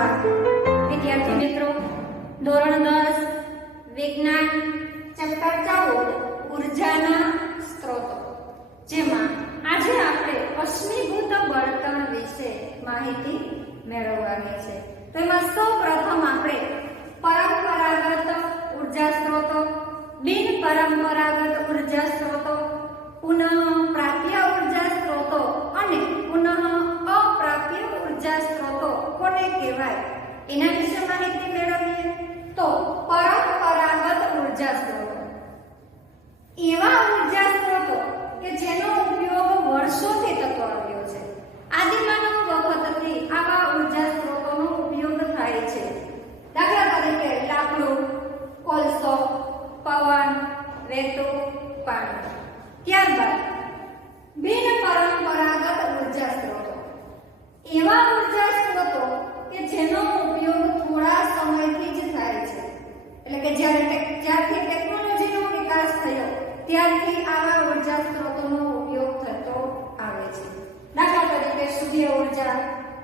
નમસ્કાર વિદ્યાર્થી મિત્રો, ધોરણ દસ, વિજ્ઞાન ચેપ્ટર ચૌદ ઉર્જાના સ્ત્રોતો. જેમાં આજે આપણે અશ્મિભૂત બળતણ વિશે માહિતી મેળવવાની છે. તેમાં એમાં સૌ પ્રથમ આપણે પરંપરાગત ઊર્જા સ્ત્રોતો, બિન પરંપરાગત ઊર્જા સ્ત્રોતો, પુનઃ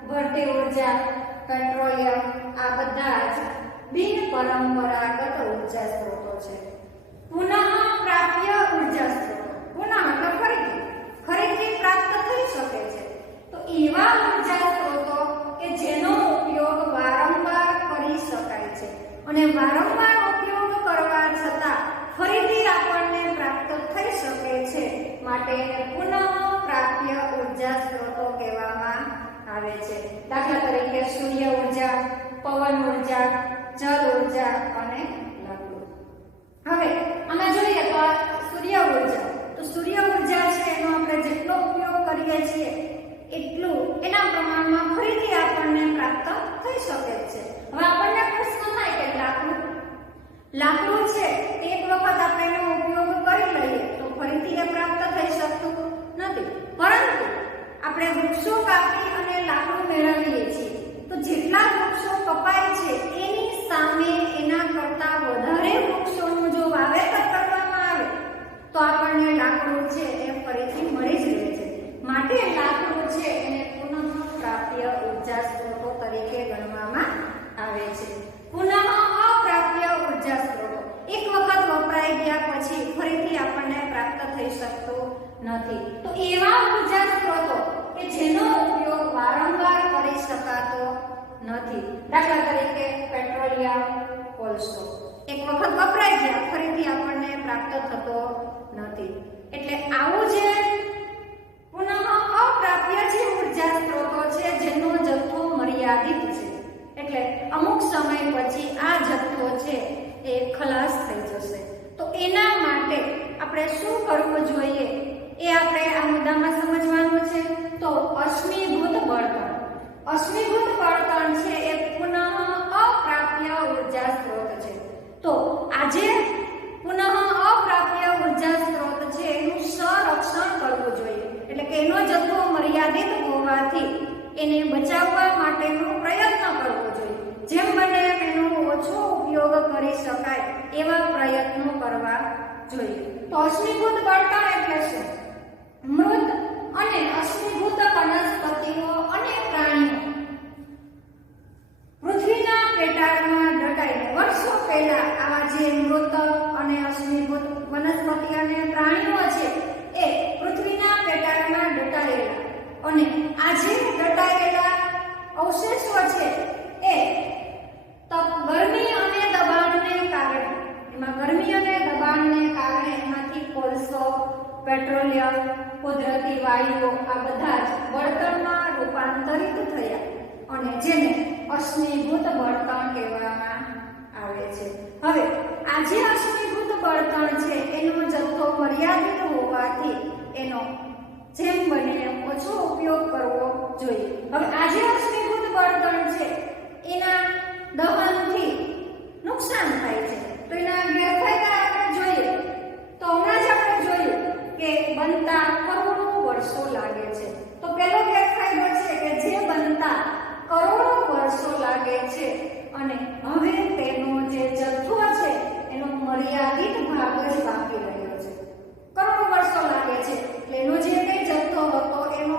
ભરતી ઊર્જા, પેટ્રોલિયમ, આ બધા જ બિન પરંપરાગત ઊર્જા સ્ત્રોતો છે. પુનઃ પ્રાપ્ય ઊર્જા સ્ત્રોતો. પુનઃ તો ફરીથી ફરીથી પ્રાપ્ત થઈ શકે છે. તો એવા ઊર્જા સ્ત્રોતો કે જેનો ઉપયોગ વારંવાર કરી શકાય છે. અને વારંવાર ઉપયોગ કરવા છતાં ફરીથી આપણને પ્રાપ્ત થઈ શકે છે. માટે પુનઃ પ્રાપ્ય ઊર્જા સ્ત્રોતો કહેવામાં આવે છે. દાખલા તરીકે સૂર્ય ઊર્જા, પવન ઊર્જા, જળ ઊર્જા અને લાકડું હવે, આમાં જોઈએ તો સૂર્ય ઊર્જા. તો સૂર્ય ઊર્જા છે એનો આપણે જેટલો ઉપયોગ કરીએ છીએ, એટલું એના પ્રમાણમાં ફરીથી આપણને પ્રાપ્ત થઈ શકે છે. હવે આપણને પ્રશ્ન થાય કે લાકડું? લાકડું છે, એક વખત આપણે એનો ઉપયોગ કરી લઈએ તો ફરીથી એ પ્રાપ્ત થઈ શકતું નથી પરંતુ આપણે વૃક્ષો કાપી અને લાકડું મેળવીએ છીએ તો જેટલા વૃક્ષો કપાય છે એની સામે એના કરતા વધારે વૃક્ષોનું જો વાવેતર કરવામાં આવે તો આપણને લાકડું છે એ ફરીથી મળી જ રહે છે માટે લાકડું છે એને પુનઃ પ્રાપ્ય ઊર્જા સ્ત્રોતો તરીકે ગણવામાં આવે છે. પુનઃ અપ્રાપ્ય ઊર્જા સ્ત્રોતો. એક વખત વપરાઈ ગયા પછી ફરીથી આપણને પ્રાપ્ત થઈ શકતો નથી. તો એવા ઊર્જા સ્ત્રોતો કે જેનો ઉપયોગ વારંવાર કરી શકાતો નથી. દાખલા તરીકે પેટ્રોલિયમ કોલસો એક વખત વપરાઈ ગયા, ફરીથી આપણને પ્રાપ્ત થતો નથી. એટલે આવું જે પુનઃ અપ્રાપ્ય જે ઊર્જા સ્ત્રોતો છે, જેનો જથ્થો મર્યાદિત અમુક સમય પછી આ જથ્થો છે એ ખલાસ થઈ જશે તો એના માટે આપણે શું કરવું જોઈએ એ આપણે આ મુદ્દામાં સમજવાનું છે તો અશ્મિભૂત બળતણ અશ્મિભૂત બળતણ છે એ પુનઃ અપ્રાપ્ય ઊર્જા સ્ત્રોત છે તો આજે પુનઃ અપ્રાપ્ય ઊર્જા સ્ત્રોત છે એનું સંરક્ષણ કરવું જોઈએ એટલે કે એનો જથ્થો મર્યાદિત હોવાથી એને બચાવવા માટેનો પ્રયત્ન કરવો જોઈએ જેમ બને એમ એનો ઓછો ઉપયોગ કરી શકાય એવા પ્રયત્નો કરવા જોઈએ. તો અશ્મિભૂત બળતણ એટલે શું? મૃત અને અશ્મિભૂત વનસ્પતિઓ અને પ્રાણીઓ. પૃથ્વીના પેટાળમાં દટાઈને વર્ષો પહેલા આવા જે મૃત અને અશ્મિભૂત વનસ્પતિ અને પ્રાણીઓ છે, એ પૃથ્વીના પેટાળમાં દટાયેલા અને આજે દટાયેલા અવશેષો છે એ તપ ગરમી અને દબાણને કારણે એમાં ગરમી અને દબાણને કારણે એમાંથી કોલસો પેટ્રોલિયમ કુદરતી વાયુઓ આ બધા જ બળતણમાં રૂપાંતરિત થયા અને જેને અશ્મિભૂત બળતણ કહેવામાં આવે છે હવે આ જે અશ્મિભૂત બળતણ છે, એનો જથ્થો મર્યાદિત હોવાથી એનો જેમ બને એમ ઓછો ઉપયોગ કરવો જોઈએ. હવે આ જે અશ્મિભૂત બળતણ છે, એના દહનથી નુકસાન થાય છે. તો એના ગેરફાયદા આપણે જોઈએ તો હમણાં જ આપણે જોયું કે બનતા કરોડો વર્ષો લાગે છે તો પહેલો ગેરફાયદો છે કે જે બનતા કરોડો વર્ષો લાગે છે અને હવે તેનો જે જથ્થો છે એનો મર્યાદિત ભાગ જ બાકી રહ્યો છે કરોડો વર્ષો લાગે છે એટલે એનો જે કંઈ જથ્થો હતો એનો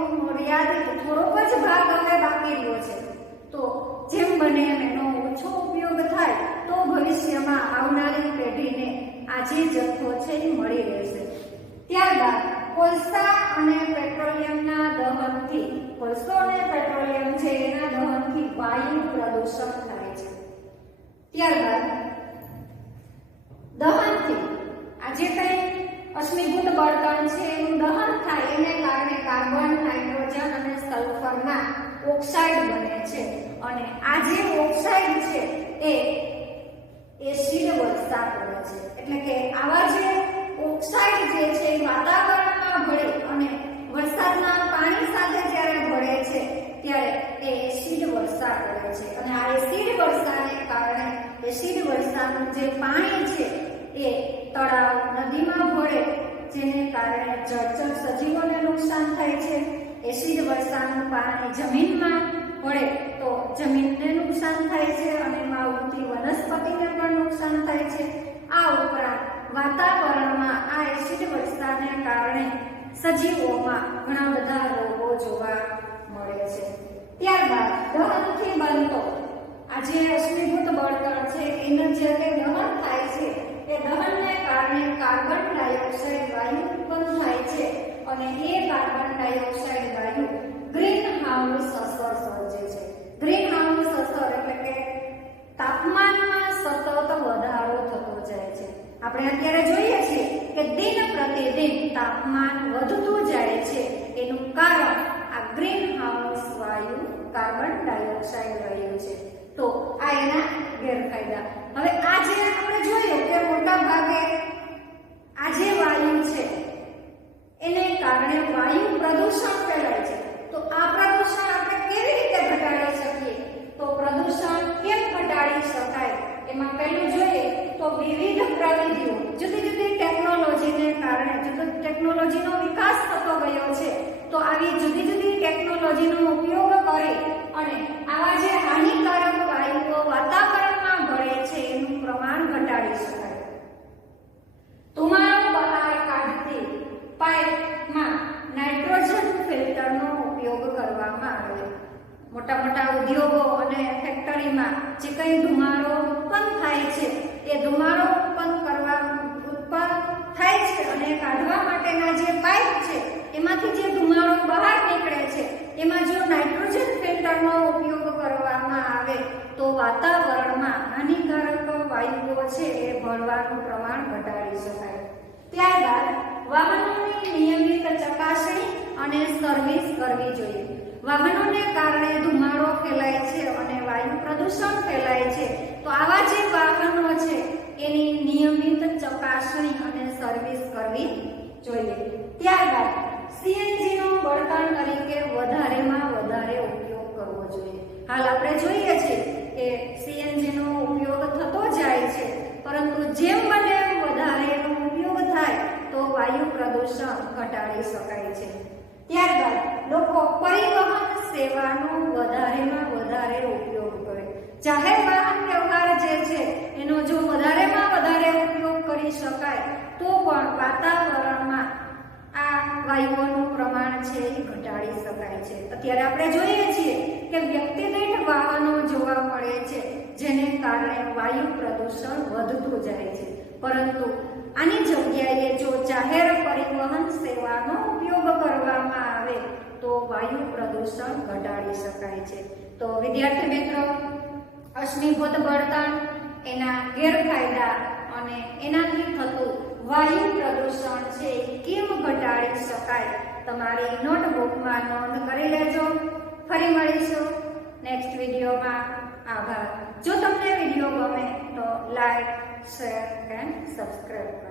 પેઢીને આ જે જથ્થો છે એ મળી રહેશે ત્યારબાદ કોલસા અને પેટ્રોલિયમના દહનથી કોલસો અને પેટ્રોલિયમ છે એના દહનથી વાયુ પ્રદૂષણ થાય છે. ત્યારબાદ દહનથી આ જે કંઈ અશ્મિભૂત બળતણ છે એનું દહન થાય એને કારણે કાર્બન, નાઇટ્રોજન અને સલ્ફરના ઓક્સાઇડ બને છે. અને આ જે ઓક્સાઇડ છે એ એસિડ વર્ષા કરે છે. એટલે કે આવા જે ઓક્સાઇડ જે છે વાતાવરણમાં ભળે અને વરસાદના પાણી સાથે જ્યારે ભળે છે, ત્યારે તે એસિડ વર્ષા કરે છે. અને આ એસિડ વર્ષાને કારણે એસિડ વર્ષાનું જે પાણી છે, એ તળાવ નદીમાં ભળે, જેને કારણે જળચર સજીવોને નુકસાન થાય છે. એસિડ વર્ષાનું પાણી જમીનમાં પડે તો જમીનને નુકસાન થાય છે અને એમાં વનસ્પતિને પણ નુકસાન થાય છે. આ ઉપરાંત વાતાવરણમાં આ એસિડ વર્ષાને કારણે સજીવોમાં ઘણા બધા રોગો જોવા મળે છે. ત્યારબાદ દહનથી બનતો આ જે અશ્મિભૂત બળતણ છે. એનું જે દહન થાય છે, એ દહનને કારણે કાર્બન ડાયોક્સાઇડ વાયુ ઉત્પન્ન થાય છે અને એ કાર્બન ડાયોક્સાઇડ વાયુ ગ્રીન હાઉસ અસર સર્જે છે ગ્રીન હાઉસ અસર એટલે કે તાપમાનમાં સતત વધારો થતો જાય છે આપણે અત્યારે જોઈએ છીએ કે દિન પ્રતિદિન તાપમાન વધતું જાય છે. એનું કારણ આ ગ્રીન હાઉસ વાયુ કાર્બન ડાયોક્સાઇડ રહ્યું છે. તો આ એના ગેરફાયદા. હવે આ જે આપણે જોયું કે મોટા ભાગે આ જે વાયુ છે, એને કારણે વાયુ પ્રદૂષણ ફેલાય છે. તો આ પ્રદૂષણ આપણે કેવી રીતે ઘટાડી શકીએ? તો પ્રદૂષણ કેમ ઘટાડી શકાય? એમાં પહેલું પ્રવિધિઓ જુદી જુદી ટેકનોલોજીને કારણે જુદો ટેકનોલોજીનો વિકાસ થતો ગયો છે. તો આવી જુદી જુદી ટેકનોલોજીનો ઉપયોગ કરી અને આવા જે હાનિકારક વાયુઓ વાતાવરણમાં ભળે છે, એનું પ્રમાણ ઘટાડી શકાય. ધુમાડો બહાર કાઢતી પાઇપમાં નાઇટ્રોજન ફિલ્ટરનો ઉપયોગ કરવામાં આવે મોટા મોટા ઉદ્યોગો અને ફેક્ટરીમાં જે કંઈ ધુમાડો ઉત્પન્ન થાય છે, એ ધુમાડો ઉત્પન્ન કરવા ઉત્પન્ન થાય છે અને કાઢવા માટેના જે પાઇપ છે એમાંથી જે ધુમાડો બહાર નીકળે છે, એમાં જો નાઇટ્રોજન ફિલ્ટરનો ઉપયોગ કરવામાં આવે, તો વાતાવરણમાં હાનિકારક વાયુઓ છે એ ભળવાનું પ્રમાણ ઘટાડી શકાય. ત્યારબાદ વાહનોની નિયમિત ચકાસણી અને સર્વિસ કરવી જોઈએ. વાહનોને કારણે ધુમાડો ફેલાય છે અને વાયુ પ્રદૂષણ ફેલાય છે, તો આવા જે વાહનો છે, એની નિયમિત ચકાસણી અને સર્વિસ કરવી જોઈએ. ત્યારબાદ સીએનજી નો બળતણ તરીકે વધારેમાં વધારે ઉપયોગ કરવો જોઈએ. હાલ આપણે જોઈએ છીએ કે સીએનજી નો ઉપયોગ થતો જાય છે, પરંતુ જેમ બને એમ વધારે એનો ઉપયોગ થાય તો વાયુ પ્રદૂષણ ઘટાડી શકાય છે. ત્યારબાદ લોકો પરિવહન સેવાનો વધારેમાં વધારે ઉપયોગ કરે. જાહેર વાહન વ્યવહાર જે છે, એનો જો વધારેમાં વધારે ઉપયોગ કરી શકાય, તો પણ વાતાવરણમાં વાયુઓનું પ્રમાણ છે એ ઘટાડી શકાય છે. અત્યારે આપણે જોઈએ છીએ કે વ્યક્તિ દીઠ વાહનો જોવા મળે છે, જેને કારણે વાયુ પ્રદૂષણ વધતું જાય છે. પરંતુ આની જગ્યાએ જો જાહેર પરિવહન સેવાનો ઉપયોગ કરવામાં આવે, તો વાયુ પ્રદૂષણ ઘટાડી શકાય છે. તો વિદ્યાર્થી મિત્રો, અશ્મિભૂત બળતણ એના ગેરફાયદા અને એનાથી થતું વાયુ પ્રદૂષણ છે, કેમ ઘટાડી શકાય? તમારી નોટબુકમાં નોંધ કરી લેજો. ફરી મળીશું નેક્સ્ટ વિડીયોમાં. આભાર. જો તમને વીડિયો ગમે તો લાઈક શેર એન્ડ સબસ્ક્રાઈબ